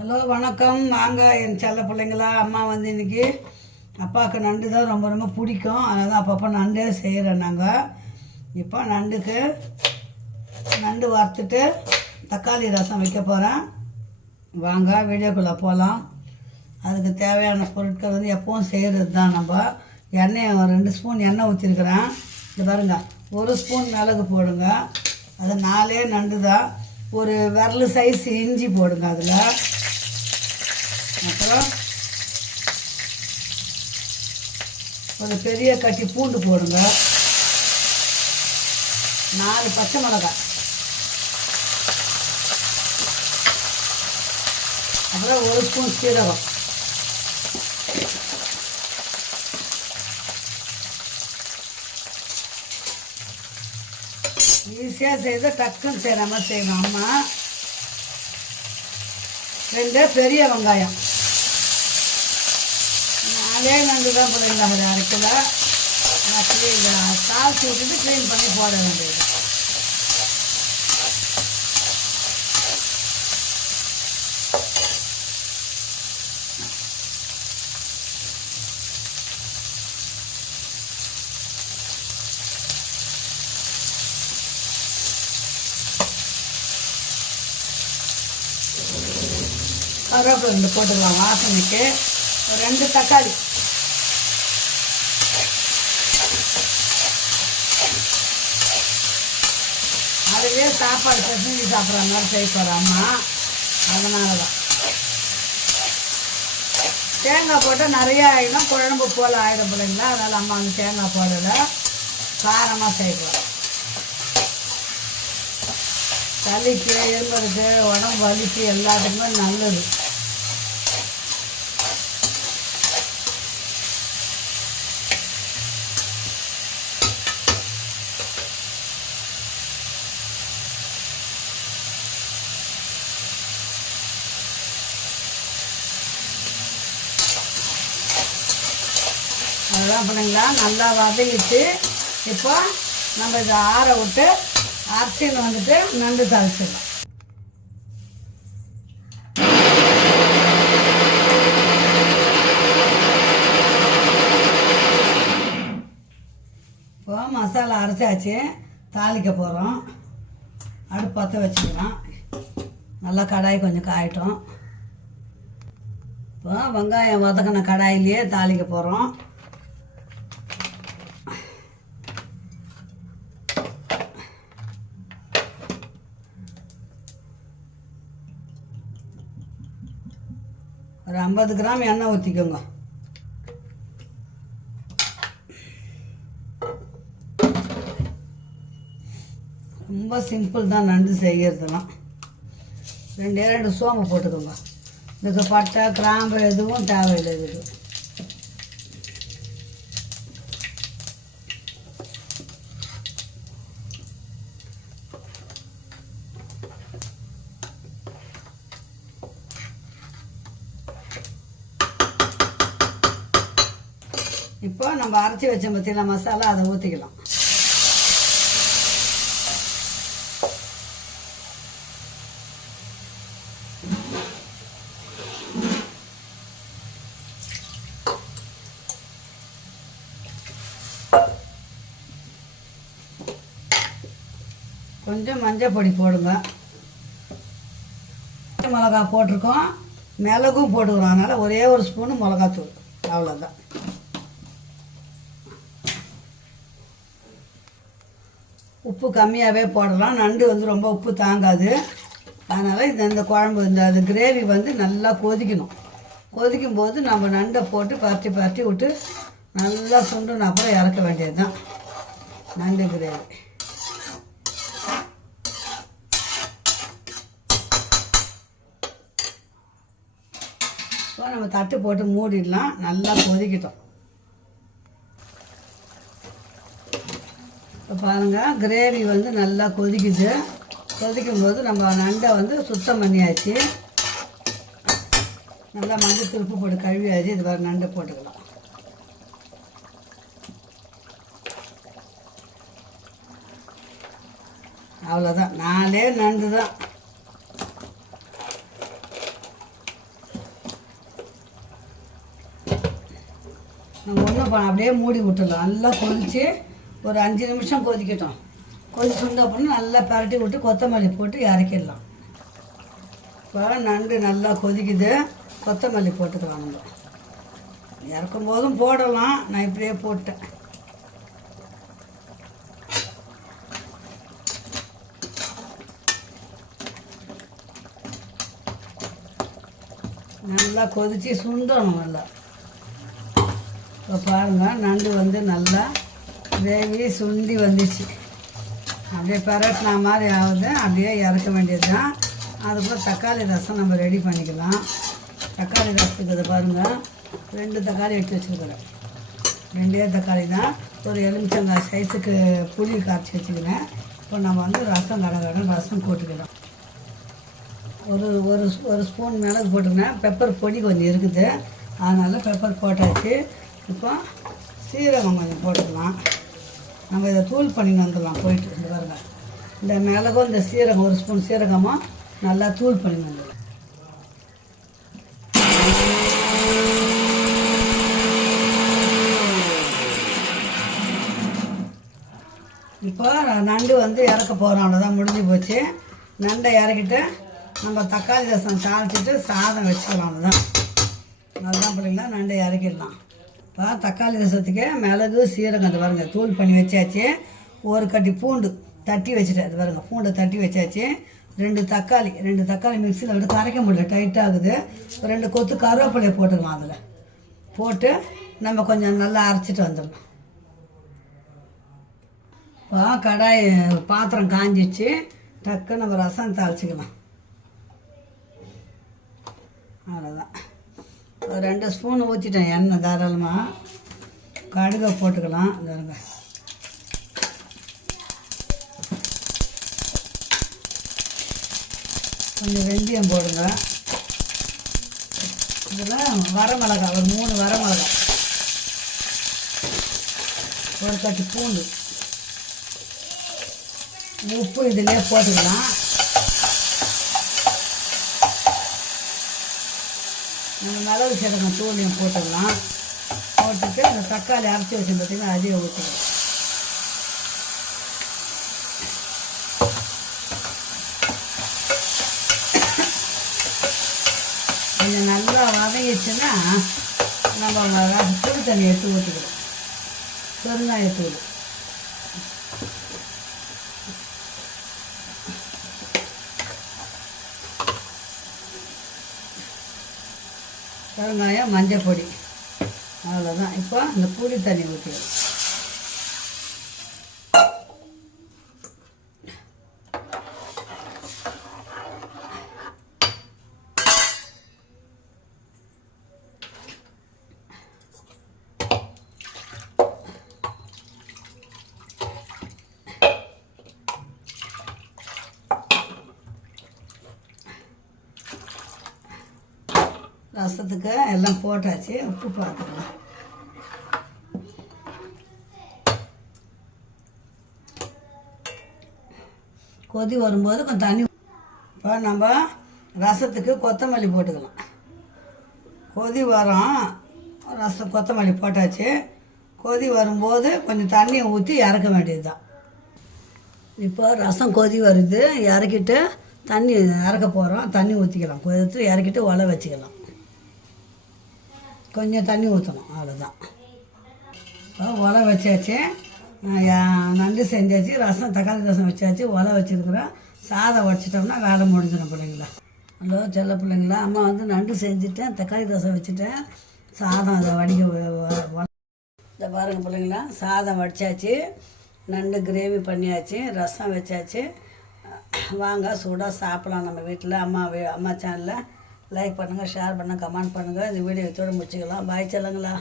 Hello வணக்கம். வாங்க என் செல்ல பிள்ளைங்களா. அம்மா வந்து இன்றைக்கி அப்பாவுக்கு நண்டு தான் ரொம்ப ரொம்ப பிடிக்கும். அதனால் தான் அப்பப்போ நண்டே செய்கிறேன். நாங்கள் இப்போ நண்டு வறுத்துட்டு தக்காளி ரசம் வைக்க போகிறேன். வாங்க வீடியோக்குள்ளே போகலாம். அதுக்கு தேவையான பொருட்கள் வந்து எப்பவும் செய்கிறது தான். நம்ம எண்ணெய் 2 ஸ்பூன் எண்ணெய் ஊற்றிருக்கிறேன். இது பாருங்கள், 1 ஸ்பூன் மிளகு போடுங்க. அது 4 நண்டு தான். ஒரு விரல் சைஸ் இஞ்சி போடுங்க. அதில் அப்புறம் ஒரு பெரிய கட்டி பூண்டு போடுங்க. 4 பச்சை மிளகாய், அப்புறம் 1 ஸ்பூன் சீரகம், ஈஸியாக செய்த டக்குன்னு செய்கிற மாதிரி செய்யணும். அம்மா 2 பெரிய வெங்காயம், 4 நண்டு தான் பிள்ளைங்க. அது அரைக்கல தாளிச்சு விட்டுட்டு க்ளீன் பண்ணி போட வேண்டியது. கருவேப்பிலை 2 போட்டுக்கலாம் வாசனைக்கு. 2 தக்காளி, அதுவே சாப்பாடு பசங்க சாப்பிட்ற மாதிரி செய்ய போகிற அம்மா. அதனால தான் தேங்காய் போட்டால் நிறைய ஆகிடும், குழம்பு போல் ஆகிடும் பிள்ளைங்களா. அதனால் அம்மா வந்து தேங்காய் போடலை, காரமாக செய்யலாம். சளிக்கு, எலும்புக்கு, உடம்பு வலிக்கு எல்லாத்துக்குமே நல்லது. அதெல்லாம் பிள்ளைங்களா நல்லா வதக்கிட்டு இப்போ நம்ம இதை ஆற விட்டு அரிசின்னு வந்துட்டு நண்டு தாளிச்சிடலாம். இப்போ மசாலா அரைச்சாச்சு, தாளிக்க போகிறோம். அடுப்பு பற்ற வச்சுக்கலாம். நல்லா கடாய் கொஞ்சம் காயட்டும். இப்போ வெங்காயம் வதக்கின கடாயிலேயே தாளிக்க போகிறோம். ஒரு 50 கிராம் எண்ணெய் ஊற்றிக்கோங்க. ரொம்ப சிம்பிள் தான் நண்டு செய்கிறதுலாம். 2 சோம்பு போட்டுக்கோங்க. இதுக்கு பட்டை கிராம்பு எதுவும் தேவையில்லை. இது இப்போ நம்ம அரைச்சி வச்ச பற்றின மசாலா அதை ஊற்றிக்கலாம். கொஞ்சம் மஞ்சள் பொடி போடுங்க. மிளகா போட்டிருக்கோம், மிளகும் போட்டுக்கிறோம். அதனால் ஒரே 1 ஸ்பூனு மிளகாத்தூள், அவ்வளோதான். உப்பு கம்மியாகவே போடலாம். நண்டு வந்து ரொம்ப உப்பு தாங்காது. அதனால் இந்த குழம்பு அது கிரேவி வந்து நல்லா கொதிக்கணும். கொதிக்கும் போது நம்ம நண்டை போட்டு பரட்டி விட்டு நல்லா சுண்டுன அப்புறம் இறக்க வேண்டியது தான் நண்டு கிரேவி. ஸோ நம்ம தட்டு போட்டு மூடிடலாம். நல்லா கொதிக்கிட்டோம். இப்போ பாருங்கள், கிரேவி வந்து நல்லா கொதிக்குது. கொதிக்கும்போது நம்ம நண்டை வந்து சுத்தம் பண்ணியாச்சு. நல்லா மஞ்சள் திருப்பு போட்டு கழுவியாச்சு. இது மாதிரி நண்டை போட்டுக்கலாம். அவ்வளோதான், 4 நண்டு தான். ஒன்றும் அப்படியே மூடி விட்டுடலாம். நல்லா கொதித்து ஒரு 5 நிமிஷம் கொதிக்கட்டும். கொதிச்சு வந்த அப்புறம் நல்லா பரட்டி விட்டு கொத்தமல்லி போட்டு இறக்கிடலாம். இப்போ நண்டு நல்லா கொதிக்குது, கொத்தமல்லி போட்டுக்கலாம். நம்ம இறக்கும் போதும் போடலாம், நான் இப்படியே போட்டேன். நல்லா கொதித்து சுண்டணும் நல்லா. இப்போ பாருங்கள், நண்டு வந்து நல்லா கிரேவி சுண்டி வந்துச்சு. அப்படியே பரட்டினா மாதிரி ஆகுது, அப்படியே இறக்க வேண்டியது தான். அதுக்கப்புறம் தக்காளி ரசம் நம்ம ரெடி பண்ணிக்கலாம். தக்காளி ரசத்துக்கு இதை பாருங்கள், 2 தக்காளி எடுத்து வச்சுருக்கிறேன். 2 தக்காளி தான். ஒரு எலுமிச்சங்காய் சைஸுக்கு புளி காய்ச்சி வச்சுக்கிறேன். இப்போ நம்ம வந்து ரசம் ரசம் போட்டுக்கலாம். ஒரு ஸ்பூன் மிளகு போட்டுக்கிறேன். பெப்பர் பொடி கொஞ்சம் இருக்குது, அதனால் பெப்பர் போட்டாச்சு. இப்போ சீரகம் கொஞ்சம் போட்டுக்கலாம். நம்ம இதை தூள் பண்ணின்னு வந்துடலாம் போயிட்டு. இந்த பாருங்க, இந்த மிளகும் இந்த சீரகம், ஒரு ஸ்பூன் சீரகமும் நல்லா தூள் பண்ணி வந்துடலாம். இப்போ நண்டு வந்து இறக்க போகிறோம், அவ்வளோதான், முடிஞ்சு போச்சு. நண்டை இறக்கிட்டு நம்ம தக்காளி ரசம் தாளிச்சிட்டு சாதம் வச்சுக்கலாம். அதுதான் பிள்ளைங்களா, நண்டை இறக்கிடலாம். இப்போ தக்காளி ரசத்துக்கு மிளகு சீரகம் அது பாருங்க தூள் பண்ணி வச்சாச்சு. ஒரு கட்டி பூண்டு தட்டி வச்சுட்டேன். அது பாருங்க, பூண்டை தட்டி வச்சாச்சு. 2 தக்காளி மிக்சியில் விட்டு கரைக்க முடியல, டைட்டாகுது. 2 கொத்து கருவேப்பிலையை போட்டுக்கலாம். அதில் போட்டு நம்ம கொஞ்சம் நல்லா அரைச்சிட்டு வந்துடலாம். இப்போ கடாய் பாத்திரம் காஞ்சிச்சு, டக்கு நம்ம ரசம் தாளிச்சிக்கலாம். அவ்வளோதான். 2 ஸ்பூன் ஊற்றிட்டேன் எண்ணெய் தாராளமாக. கடுகை போட்டுக்கலாம். பாருங்க, கொஞ்சம் வெந்தயம் போடுங்க. இதில் வரமிளகா ஒரு 3 வரமிளகா, ஒரு கட்டி பூண்டு, உப்பு இதிலே போட்டுக்கலாம். நம்ம மிளகு சீரகம் தூளையும் போட்டுடலாம். போட்டுட்டு அந்த தக்காளி அரைச்சி வச்சு பார்த்தீங்கன்னா அதையும் ஊற்றிக்கலாம். கொஞ்சம் நல்லா வதங்கிடுச்சுன்னா நம்ம புளி தண்ணி எடுத்து ஊற்றிக்கலாம். பெருங்காயத்தூள், பெருங்காயம், மஞ்சள் பொடி, அவ்வளோதான். இப்போ இந்த புளி தண்ணி ஊற்றிடும். ரசத்துக்கு எல்லாம் போட்டாச்சு. உப்பு பார்த்துக்கலாம். கொதி வரும்போது கொஞ்சம் தண்ணி. இப்போ நம்ம ரசத்துக்கு கொத்தமல்லி போட்டுக்கலாம். கொதி வரும், ரசம் கொத்தமல்லி போட்டாச்சு. கொதி வரும்போது கொஞ்சம் தண்ணியை ஊற்றி இறக்க வேண்டியது தான். இப்போ ரசம் கொதி வருது, இறக்கிட்டு தண்ணி இறக்க போகிறோம். தண்ணி ஊற்றிக்கலாம். கொதித்து இறக்கிட்டு உலை வச்சுக்கலாம். கொஞ்சம் தண்ணி ஊற்றணும், அவ்வளோதான். உலை வச்சாச்சு, நண்டு செஞ்சாச்சு, ரசம் தக்காளி ரசம் வச்சாச்சு, உலை வச்சுருக்குறோம். சாதம் வச்சிட்டோம்னா வேலை முடிஞ்சிடும் பிள்ளைங்களா. ஹலோ செல்ல பிள்ளைங்களா, அம்மா வந்து நண்டு செஞ்சுட்டேன், தக்காளி ரசம் வச்சுட்டேன், சாதம் அதை வடிக்க இந்த பாருங்கள் பிள்ளைங்களா, சாதம் வடித்தாச்சு, நண்டு கிரேவி பண்ணியாச்சு, ரசம் வச்சாச்சு. வாங்க சூடாக சாப்பிட்லாம் நம்ம வீட்டில். அம்மா சேனலில் லைக் பண்ணுங்கள், ஷேர் பண்ணுங்கள், கமெண்ட் பண்ணுங்கள். இந்த வீடியோ இதோடு முடிச்சுக்கலாம். பாய் செல்லுங்களா.